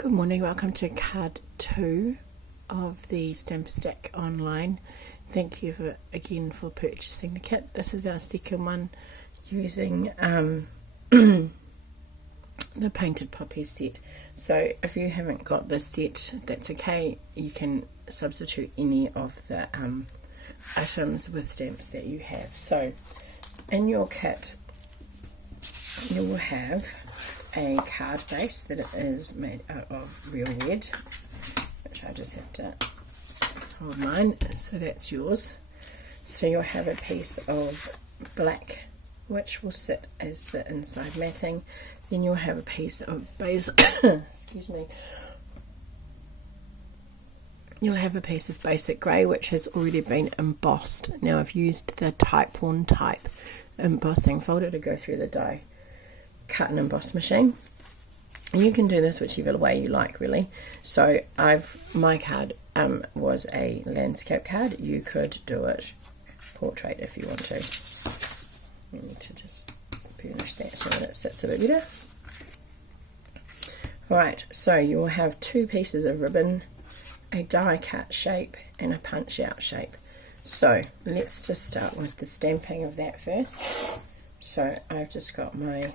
Good morning, welcome to card 2 of the Stamp Stack online. Thank you again for purchasing the kit. This is our second one using the Painted Poppies set. So if you haven't got this set, that's okay. You can substitute any of the items with stamps that you have. So in your kit you will have a card base that is made out of real red, which I just have to fold mine, so that's yours. So you'll have a piece of black which will sit as the inside matting. Then you'll have a piece of base excuse me, you'll have a piece of basic grey which has already been embossed. Now I've used the Type 1 type embossing folder to go through the die cut and emboss machine, and you can do this whichever way you like really. So my card was a landscape card. You could do it portrait if you want to. We need to just burnish that so that it sits a bit better. Right, so you will have two pieces of ribbon, a die cut shape and a punch out shape. So let's just start with the stamping of that first. So I've just got my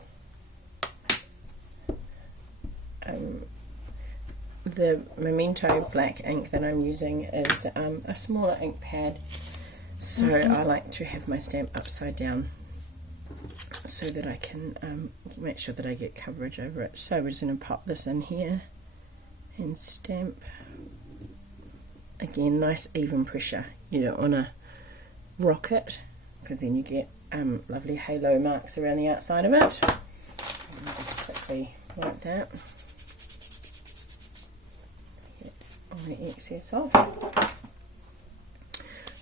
the Memento Black ink that I'm using is a smaller ink pad, so I like to have my stamp upside down so that I can make sure that I get coverage over it. So we're just going to pop this in here and stamp. Again, nice even pressure. You don't want to rock it because then you get lovely halo marks around the outside of it. Just quickly like that. All the excess off.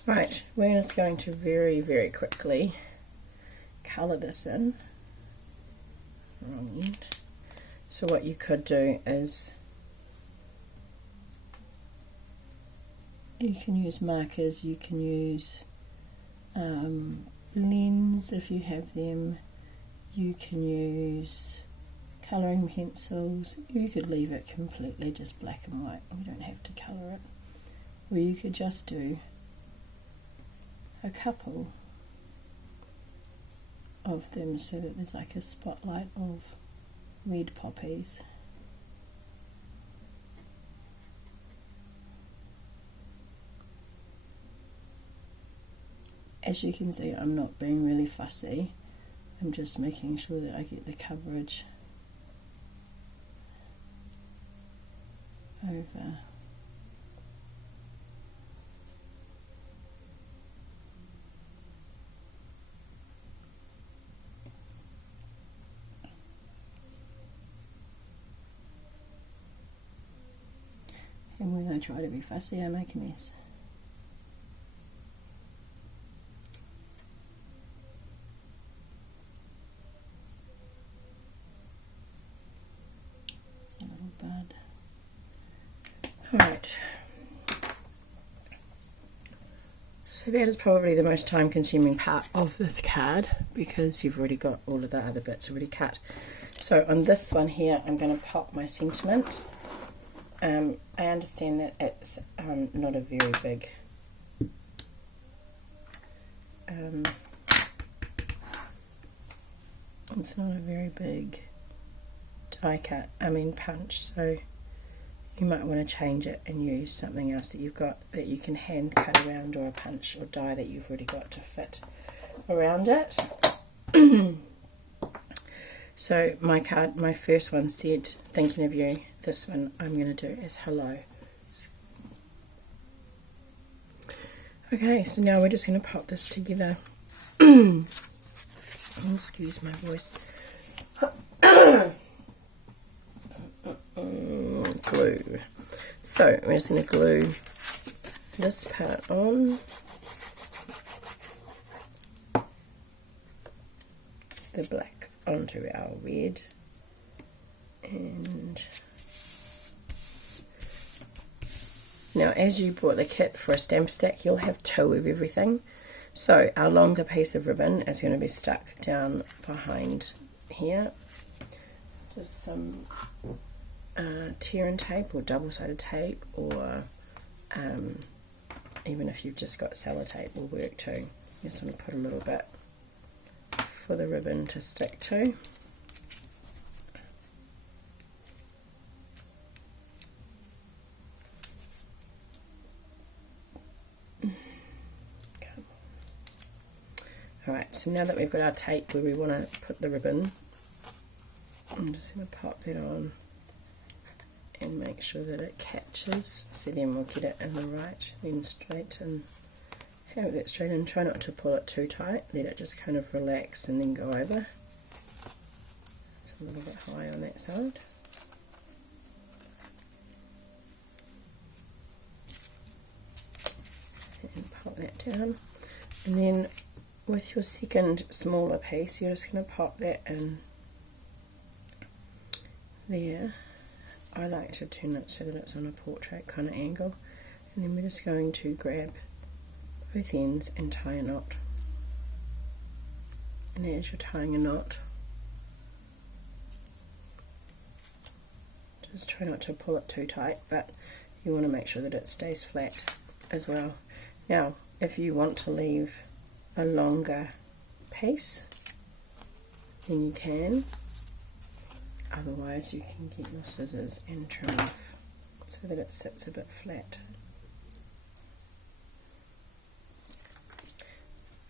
Right, we're just going to very quickly colour this in. Wrong end. So what you could do is you can use markers, you can use lens if you have them, you can use colouring pencils, you could leave it completely just black and white, we don't have to colour it, or you could just do a couple of them so that there's like a spotlight of red poppies. As you can see, I'm not being really fussy, I'm just making sure that I get the coverage over. And when I try to be fussy, I make a mess. It's a little bud. Alright, so that is probably the most time consuming part of this card because you've already got all of the other bits already cut. So on this one here I'm going to pop my sentiment. I understand that it's not a very big it's not a very big die cut, punch, so you might want to change it and use something else that you've got that you can hand cut around, or a punch or die that you've already got to fit around it. So my card, my first one said thinking of you. This one I'm going to do as hello. Okay, so now we're just going to pop this together. Excuse my voice. Glue. So we're just going to glue this part on, the black onto our red, and now as you bought the kit for a stamp stack you'll have two of everything. So our longer piece of ribbon is going to be stuck down behind here. Just some tear and tape or double-sided tape, or even if you've just got sellotape will work too. You just want to put a little bit for the ribbon to stick to. Alright, so now that we've got our tape where we want to put the ribbon, I'm just going to pop that on and make sure that it catches, so then we'll get it in the right, then straight, and have that straight in. Try not to pull it too tight, let it just kind of relax and then go over. It's a little bit high on that side. And pop that down, and then with your second smaller piece, you're just going to pop that in there. I like to turn it so that it's on a portrait kind of angle, and then we're just going to grab both ends and tie a knot. And as you're tying a knot, just try not to pull it too tight, but you want to make sure that it stays flat as well. Now, if you want to leave a longer piece, then you can. Otherwise, you can get your scissors and trim off so that it sits a bit flat.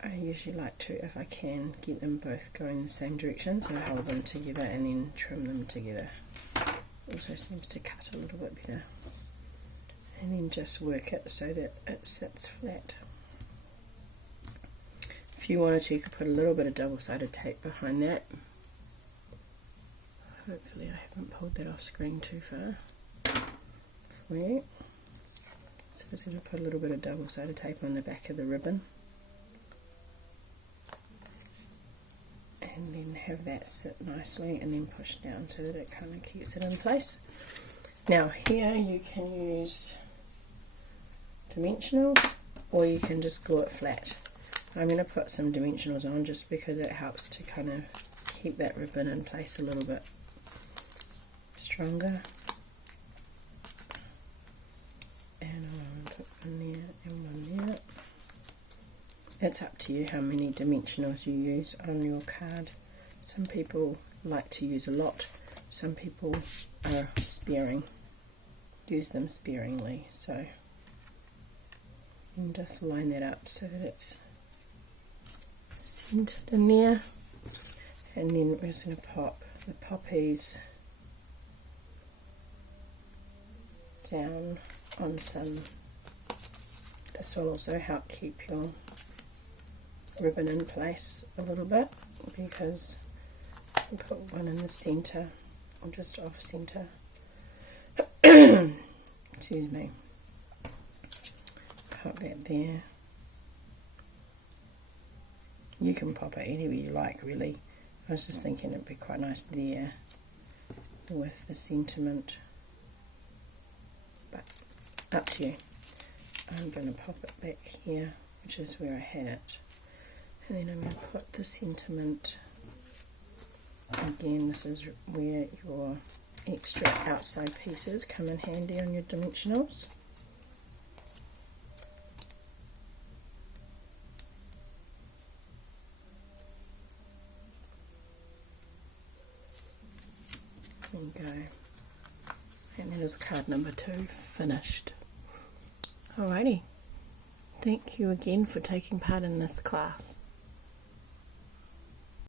I usually like to, if I can, get them both going in the same direction, so I hold them together and then trim them together. Also seems to cut a little bit better. And then just work it so that it sits flat. If you wanted to, you could put a little bit of double-sided tape behind that. Hopefully I haven't pulled that off screen too far for you. So I'm just going to put a little bit of double-sided tape on the back of the ribbon. And then have that sit nicely and then push down so that it kind of keeps it in place. Now here you can use Dimensionals, or you can just glue it flat. I'm going to put some Dimensionals on just because it helps to kind of keep that ribbon in place a little bit stronger. And I'll put one there and one there. It's up to you how many Dimensionals you use on your card. Some people like to use a lot, some people are sparing, use them sparingly, so you can just line that up so that it's centered in there. And then we're just going to pop the poppies down on some. This will also help keep your ribbon in place a little bit, because you put one in the center or just off center. Excuse me. Pop that there. You can pop it anywhere you like, really. I was just thinking it'd be quite nice there with the sentiment, but up to you. I'm going to pop it back here, which is where I had it, and then I'm going to put the sentiment again. This is where your extra outside pieces come in handy on your Dimensionals. There you go. And that is card number 2 finished. Alrighty. Thank you again for taking part in this class.